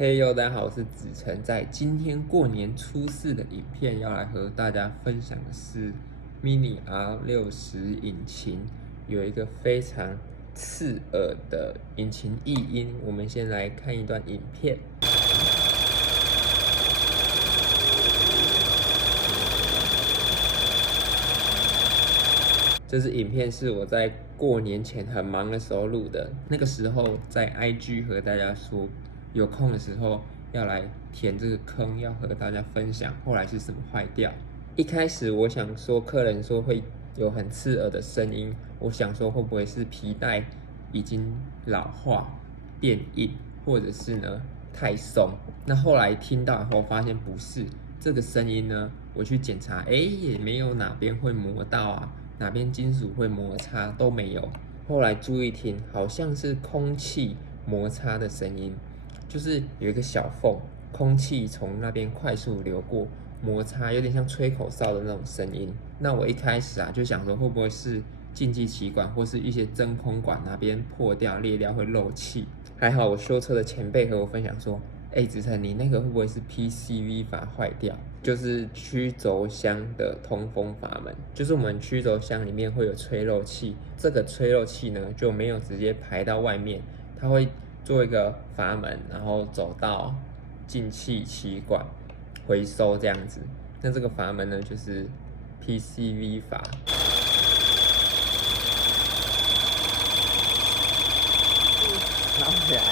嘿呦，大家好，我是子晨。在今天过年初4的影片，要来和大家分享的是 Mini R60引擎有一个非常刺耳的引擎异音。我们先来看一段影片。这支影片是我在过年前很忙的时候录的，那个时候在 IG 和大家说，有空的时候要来填这个坑，要和大家分享后来是什么坏掉。一开始我想说，客人说会有很刺耳的声音，我想说会不会是皮带已经老化变硬，或者是呢太松。那后来听到以后发现不是，这个声音呢，我去检查，也没有哪边会磨到啊，哪边金属会摩擦都没有。后来注意听，好像是空气摩擦的声音，就是有一个小缝，空气从那边快速流过，摩擦，有点像吹口哨的那种声音。那我一开始就想说，会不会是进气歧管或是一些真空管那边破掉裂掉会漏气？还好我修车的前辈和我分享说，子晨，你那个会不会是 PCV 阀坏掉？就是曲轴箱的通风阀门，就是我们曲轴箱里面会有吹漏器，这个吹漏器呢就没有直接排到外面，它会做一个阀门，然后走到进气歧管回收这样子。那这个阀门呢就是 PCV 阀。拿起来。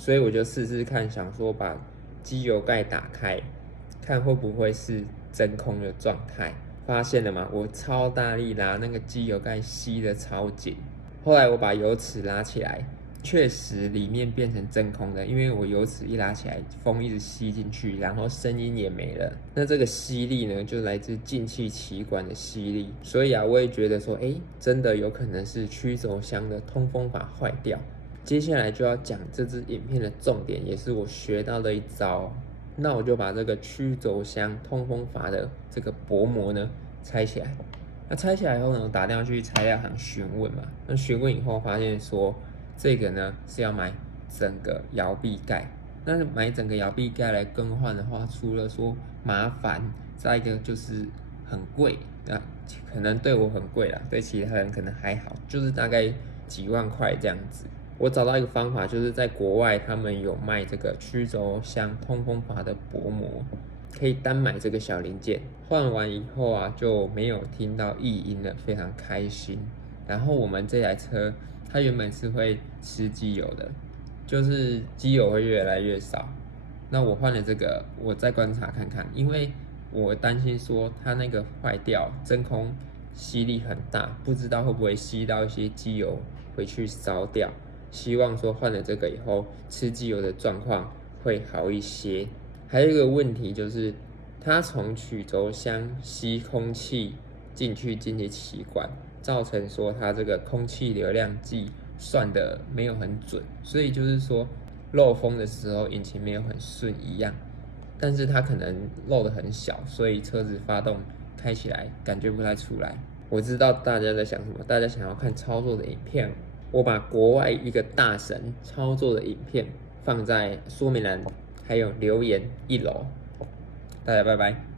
所以我就试试看，想说把机油盖打开，看会不会是真空的状态。发现了吗？我超大力拉，那个机油盖吸得超紧。后来我把油尺拉起来，确实里面变成真空的，因为我油尺一拉起来，风一直吸进去，然后声音也没了。那这个吸力呢，就来自进气歧管的吸力。所以我也觉得说，真的有可能是曲轴箱的通风阀坏掉。接下来就要讲这支影片的重点，也是我学到的一招。那我就把这个曲轴箱通风阀的这个薄膜呢拆起来。那拆起来以后呢，我打电话去材料行询问嘛。那询问以后发现说，这个呢是要买整个摇臂盖。那买整个摇臂盖来更换的话，除了说麻烦，再一个就是很贵。可能对我很贵啦，对其他人可能还好，就是大概几万块这样子。我找到一个方法，就是在国外他们有卖这个曲轴箱通风阀的薄膜，可以单买这个小零件。换完以后就没有听到异音了，非常开心。然后我们这台车它原本是会吃机油的，就是机油会越来越少。那我换了这个，我再观察看看，因为我担心说它那个坏掉，真空吸力很大，不知道会不会吸到一些机油回去烧掉。希望说换了这个以后，吃机油的状况会好一些。还有一个问题就是，它从曲轴箱吸空气进去进气歧管，造成说它这个空气流量计算的没有很准，所以就是说漏风的时候引擎没有很顺一样，但是它可能漏的很小，所以车子发动开起来感觉不太出来。我知道大家在想什么，大家想要看操作的影片。我把国外一个大神操作的影片放在说明栏，还有留言1楼。大家拜拜。